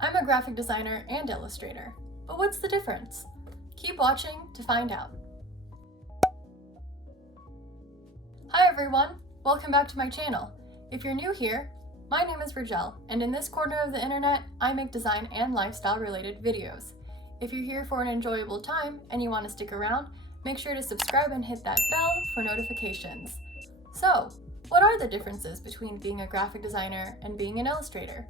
I'm a graphic designer and illustrator, but what's the difference? Keep watching to find out. Hi everyone, welcome back to my channel. If you're new here, my name is Rigel, and in this corner of the internet, I make design and lifestyle related videos. If you're here for an enjoyable time and you want to stick around, make sure to subscribe and hit that bell for notifications. So, what are the differences between being a graphic designer and being an illustrator?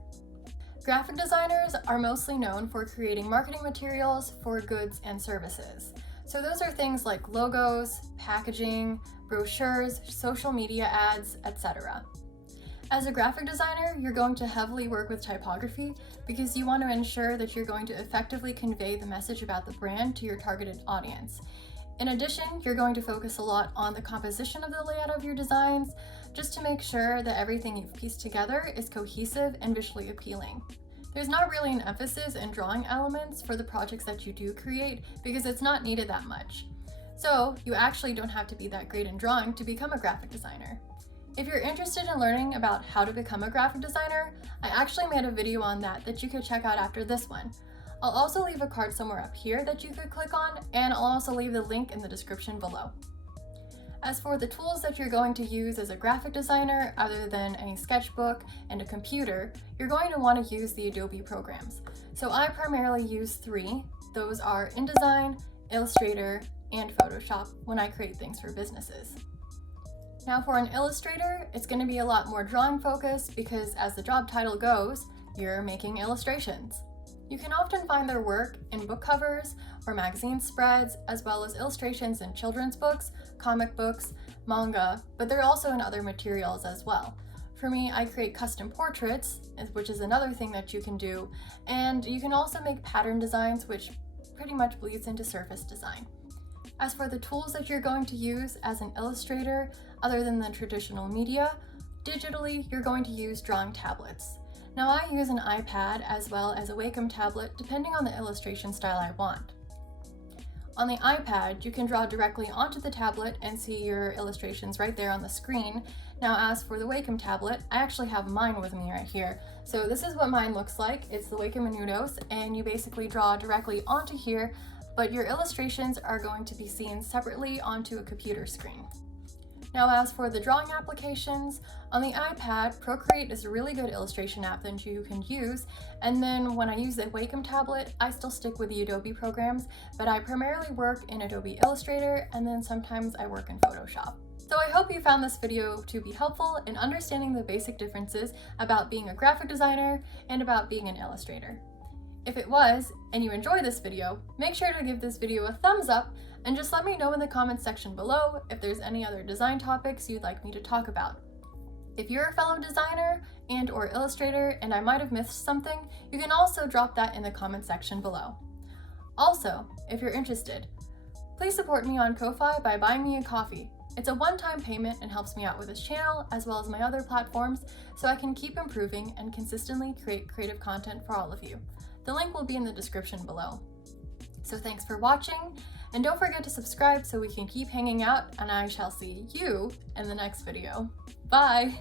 Graphic designers are mostly known for creating marketing materials for goods and services. So those are things like logos, packaging, brochures, social media ads, etc. As a graphic designer, you're going to heavily work with typography because you want to ensure that you're going to effectively convey the message about the brand to your targeted audience. In addition, you're going to focus a lot on the composition of the layout of your designs, just to make sure that everything you've pieced together is cohesive and visually appealing. There's not really an emphasis in drawing elements for the projects that you do create because it's not needed that much. So you actually don't have to be that great in drawing to become a graphic designer. If you're interested in learning about how to become a graphic designer, I actually made a video on that you could check out after this one. I'll also leave a card somewhere up here that you could click on, and I'll also leave the link in the description below. As for the tools that you're going to use as a graphic designer, other than any sketchbook and a computer, you're going to want to use the Adobe programs. So I primarily use 3. Those are InDesign, Illustrator, and Photoshop when I create things for businesses. Now for an illustrator, it's going to be a lot more drawing focused because as the job title goes, you're making illustrations. You can often find their work in book covers or magazine spreads, as well as illustrations in children's books, comic books, manga, but they're also in other materials as well. For me, I create custom portraits, which is another thing that you can do, and you can also make pattern designs, which pretty much bleeds into surface design. As for the tools that you're going to use as an illustrator, other than the traditional media, digitally, you're going to use drawing tablets. Now I use an iPad as well as a Wacom tablet depending on the illustration style I want. On the iPad, you can draw directly onto the tablet and see your illustrations right there on the screen. Now as for the Wacom tablet, I actually have mine with me right here. So this is what mine looks like. It's the Wacom Menudos, and you basically draw directly onto here, but your illustrations are going to be seen separately onto a computer screen. Now as for the drawing applications, on the iPad, Procreate is a really good illustration app that you can use, and then when I use the Wacom tablet, I still stick with the Adobe programs, but I primarily work in Adobe Illustrator, and then sometimes I work in Photoshop. So I hope you found this video to be helpful in understanding the basic differences about being a graphic designer and about being an illustrator. If it was, and you enjoyed this video, make sure to give this video a thumbs up and just let me know in the comments section below if there's any other design topics you'd like me to talk about. If you're a fellow designer and or illustrator and I might have missed something, you can also drop that in the comment section below. Also, if you're interested, please support me on Ko-Fi by buying me a coffee. It's a one-time payment and helps me out with this channel as well as my other platforms so I can keep improving and consistently create creative content for all of you. The link will be in the description below. So thanks for watching, and don't forget to subscribe so we can keep hanging out, and I shall see you in the next video. Bye!